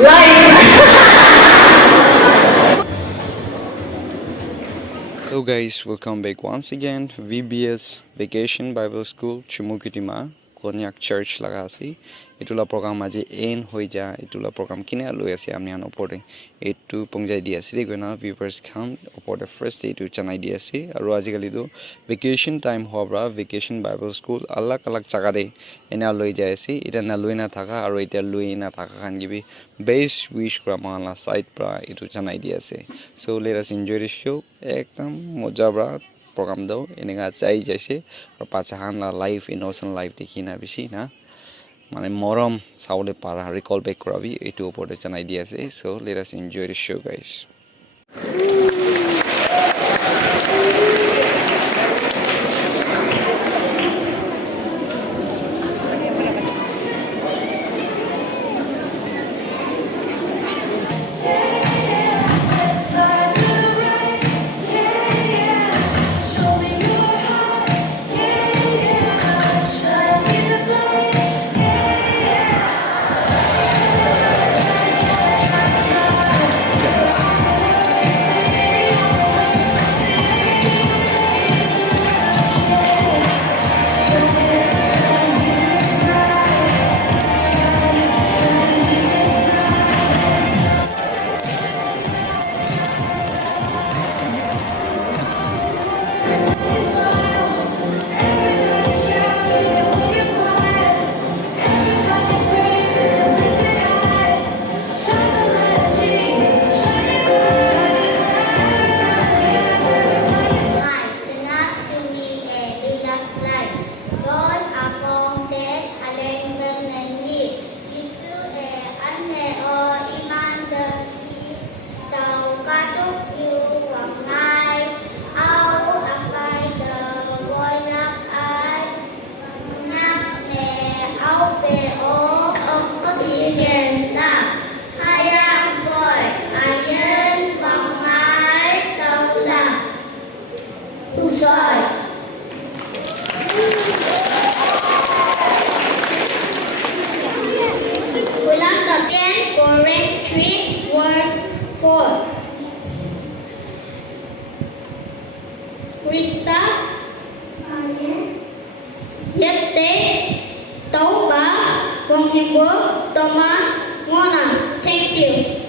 Hello guys, welcome back once again. VBS Vacation Bible School Chumukidema Konyak Church lagasi. Itula program aji end hoija. Itula program kini alu ase amni an opore. Itu pongjai dia ase gona viewers count opore first day to chanai dia ase. Aru aji kali do vacation time hobra vacation Bible School alak jaga de ena loi jai ase. Ita na loi na thaka aru ita loi na thaka khan gibi best wish kora mala side pra itu chanai dia ase. So let us enjoy the show. Ekdam moja bra program do enega chai jaise aru pachahan la life innocent life dekhina bishi na mane morom saule para recall back korabi etu opor de chanai dia ase. So let us enjoy the show guys. Krista, Yette, Tauba, Wanghibo, Toma, Mona. Thank you.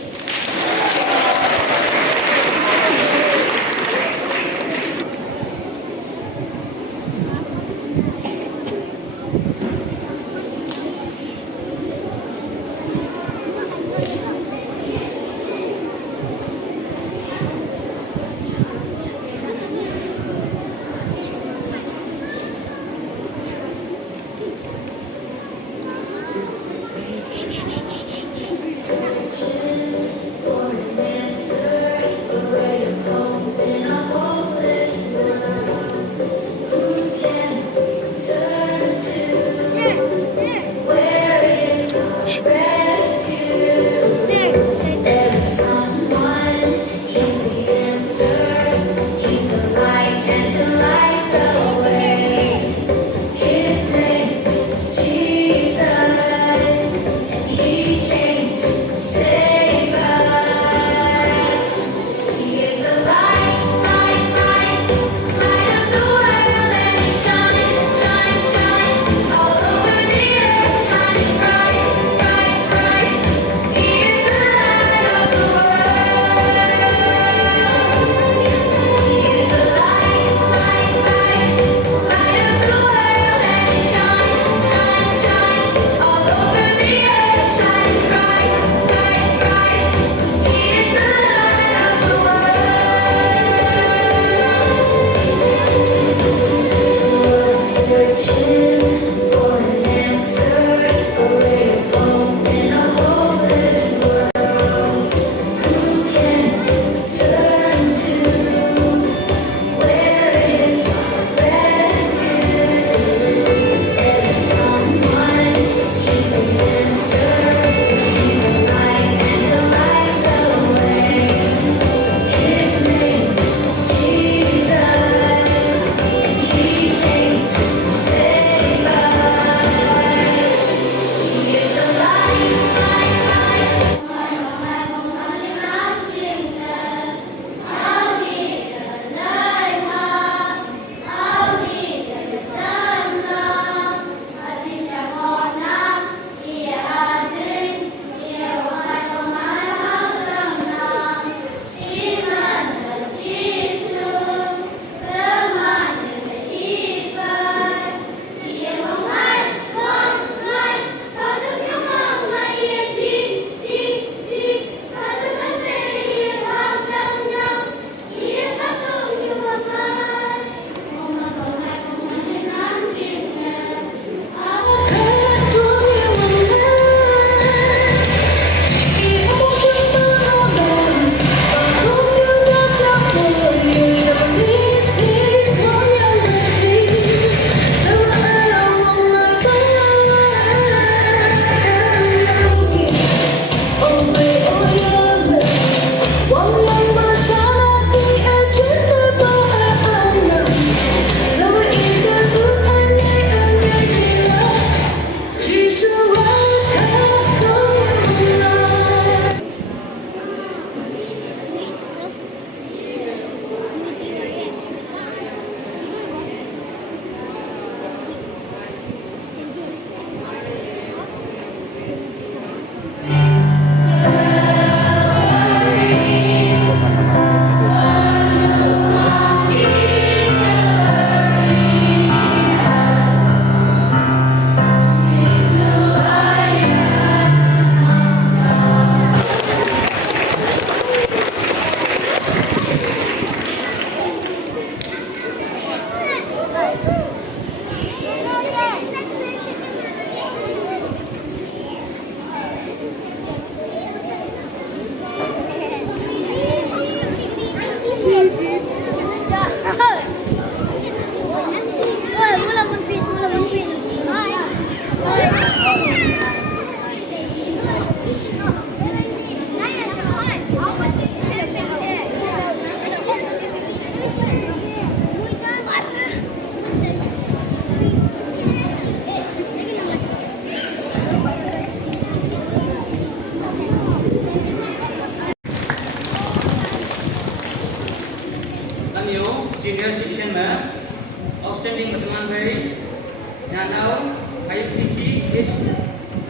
down, high pitch, H,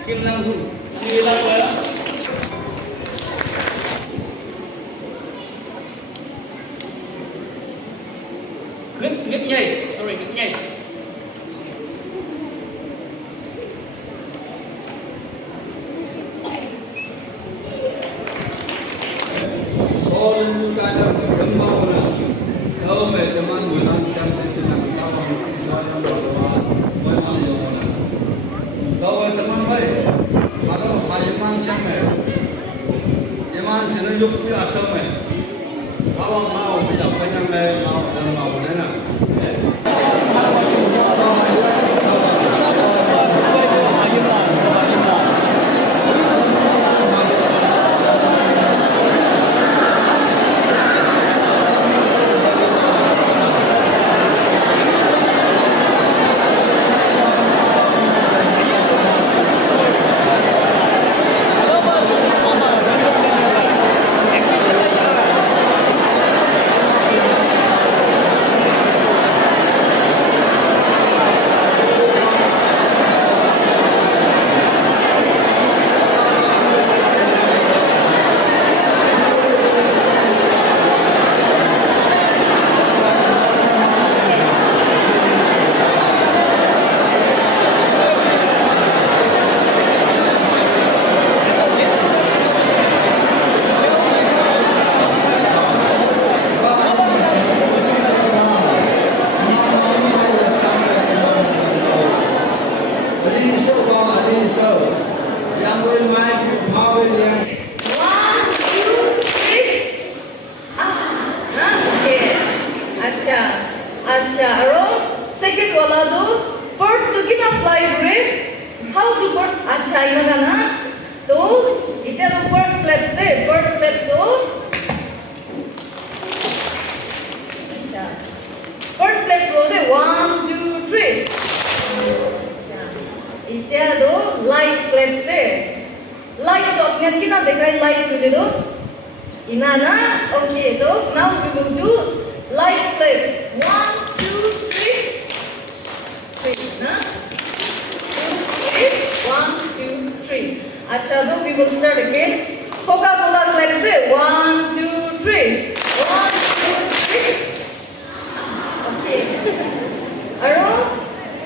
kim lang hu. Ilang ba? Ngực nhảy, sorry, ngực nhảy. Soalnya kita berkembang kalau teman bulan sampai senang kalau saya berdoa kalau teman baik atau hajman sampai teman senang juga asal mai kalau mau tidak banyak mau dan mau enak. अच्छा और second वाला दो bird to किना fly break how to bird अच्छा इनका ना तो इधर bird flap दे bird flap दो अच्छा bird flap दो दे 1 2 3 अच्छा इधर दो light flap दे light तो अपने किना देखा है light तो दे दो इना ना okay तो now we will do light flap 1 2 3 3 na 2 1 2 3 अच्छा तो we will start again Coca-Cola flap से 1 2 3 1 2 3 okay और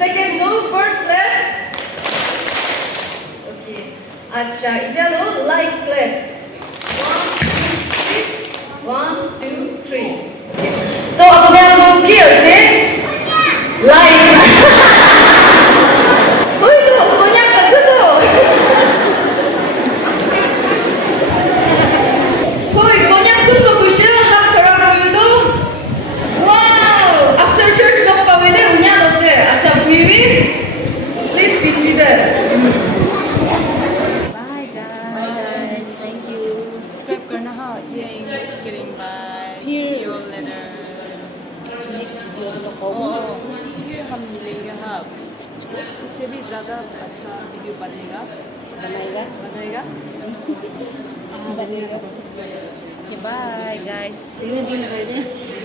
second दो bird flap okay अच्छा इधर दो light flap 1 2 3 तो अपने लोग की ऐसे लाइक कोई तो कोन्याक कैसे तो कोई कोन्याक तुम लोग कुछ ना करा कोई तो वाओ after church लोग पावे ने उन्या लोग थे अच्छा बीवी please be seated Bye guys. Thank you. Subscribe करना हाँ ये English getting bye. See you later. Next video में बताऊंगा ये हम मिलेंगे हाँ इससे भी ज़्यादा अच्छा वीडियो बनेगा बनाएगा बनेगा ओके बाय गाइस सिग्नेचर कर दें